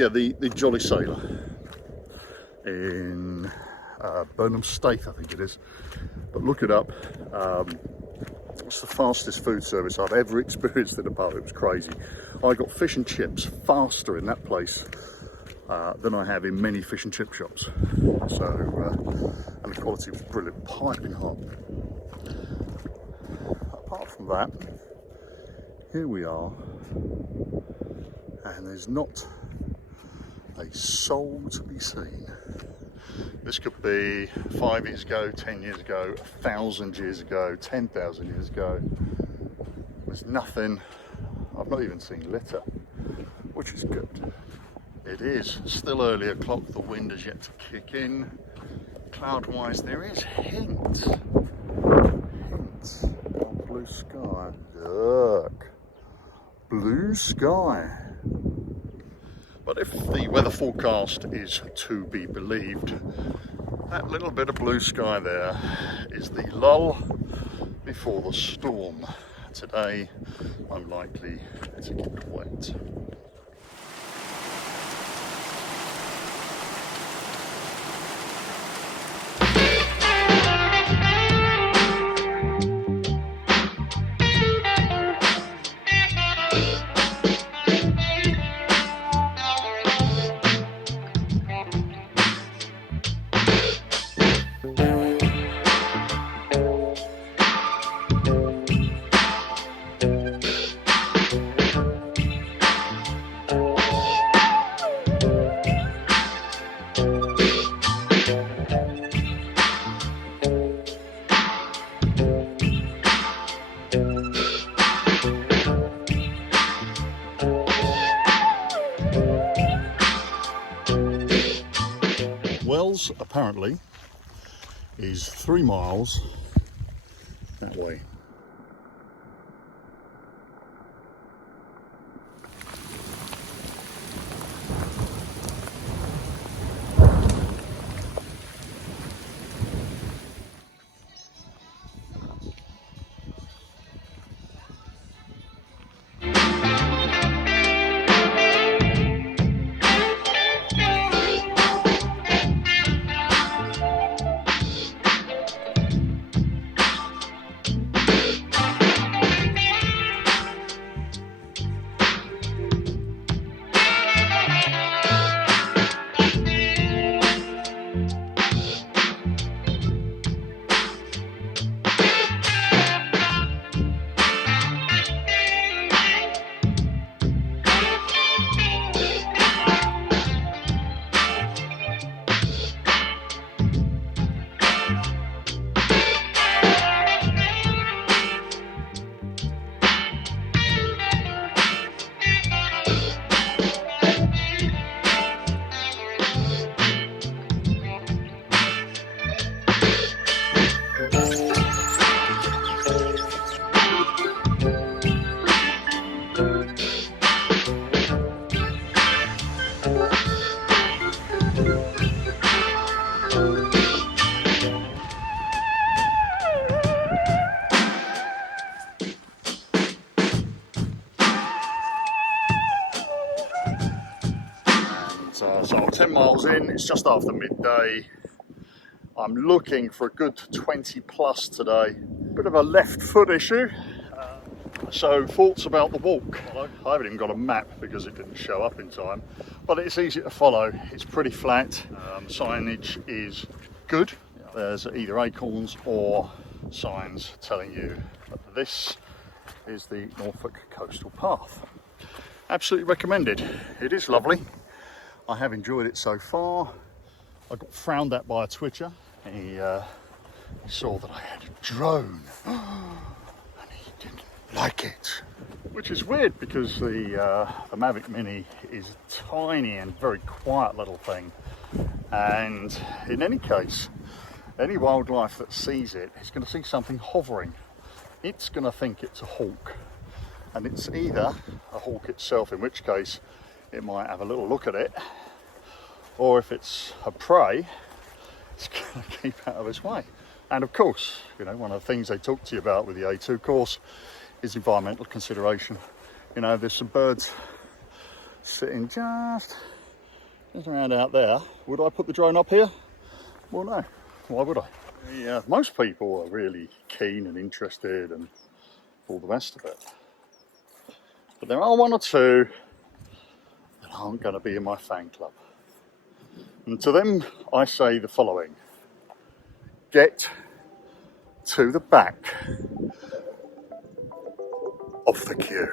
yeah, the Jolly Sailor in Burnham State, I think it is. But look it up. It's the fastest food service I've ever experienced in a pub. It was crazy. I got fish and chips faster in that place than I have in many fish and chip shops. So, and the quality was brilliant, piping hot. Apart from that, here we are, and there's not a soul to be seen. This could be 5 years ago, 10 years ago, 1,000 years ago, 10,000 years ago. There's nothing. I've not even seen litter, which is good. It is still early o'clock, the wind has yet to kick in. Cloud-wise, there is hints of blue sky. Look, blue sky. But if the weather forecast is to be believed, that little bit of blue sky there is the lull before the storm. Today, unlikely to get wet. Wells apparently is 3 miles that way. So I'm 10 miles in, it's just after midday. I'm looking for a good 20 plus today. Bit of a left foot issue. So thoughts about the walk. I haven't even got a map because it didn't show up in time, but it's easy to follow. It's pretty flat. Signage is good. There's either acorns or signs telling you that this is the Norfolk Coastal Path. Absolutely recommended. It is lovely. I have enjoyed it so far. I got frowned at by a Twitcher. He saw that I had a drone and he didn't like it, which is weird because the Mavic Mini is a tiny and very quiet little thing, and in any case, any wildlife that sees it is going to see something hovering. It's going to think it's a hawk, and it's either a hawk itself, in which case it might have a little look at it, or if it's a prey, it's going to keep out of its way. And of course, you know, one of the things they talk to you about with the A2 course is environmental consideration. You know, there's some birds sitting just There's around out there. Would I put the drone up here? Well, no. Why would I? Yeah, most people are really keen and interested and all the rest of it. But there are one or two that aren't going to be in my fan club. And to them, I say the following. Get to the back of the queue.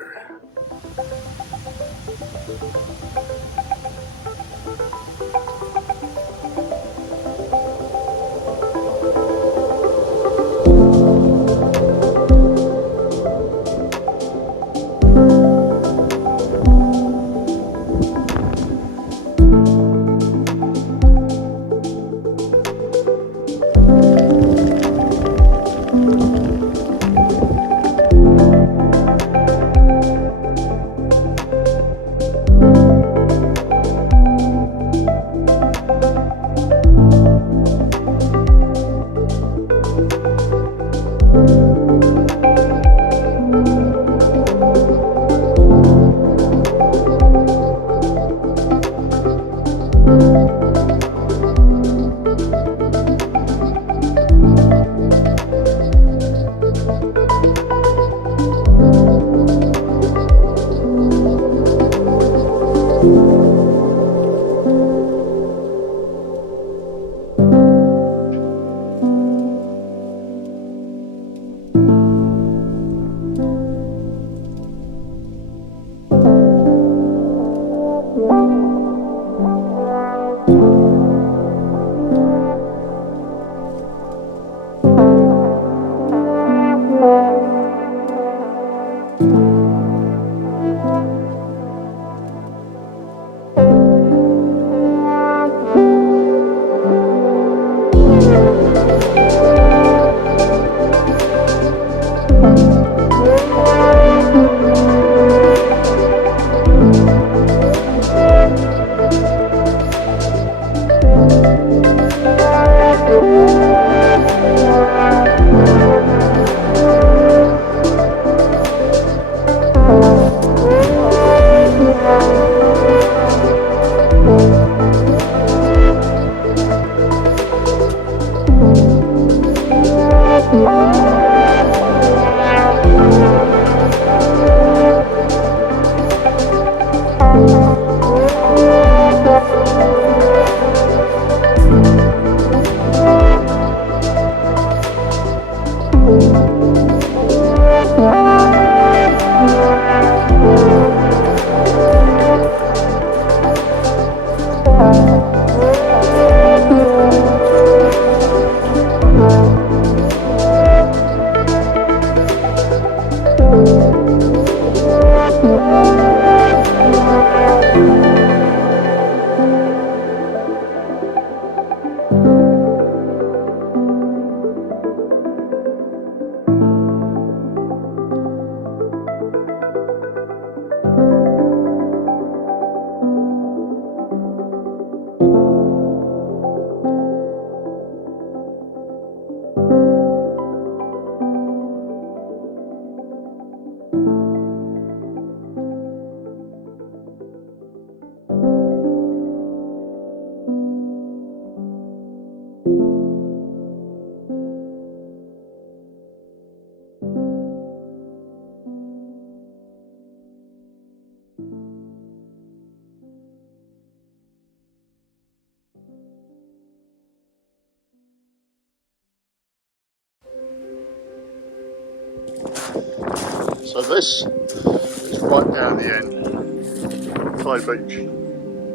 So this is right down the end, Thai Beach.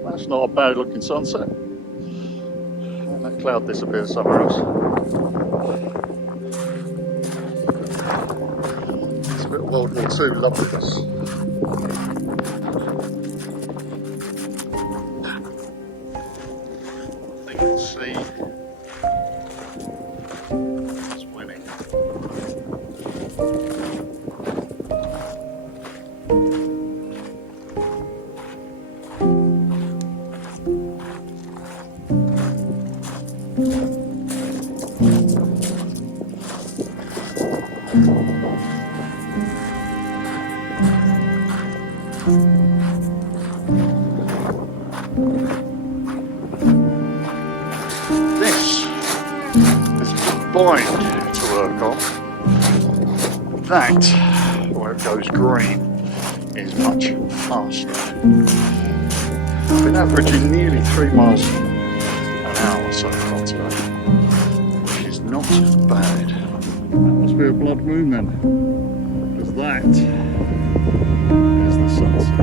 That's not a bad looking sunset. And that cloud disappears somewhere else. It's a bit of World War II loveliness. I think you'll see it's winning. bind to work on. That, where it goes green, is much faster. I've been averaging nearly 3 miles an hour so far today, which is not bad. That must be a blood moon then, because that is the sunset.